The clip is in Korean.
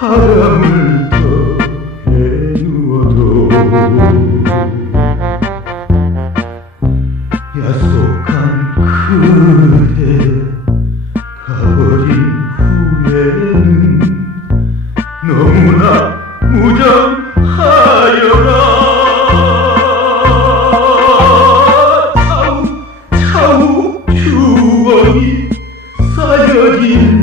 바람을 더해누어도 약속한 그대 가버린 후에는 너무나 무정하여라. 차우 차우 주원이 쌓여진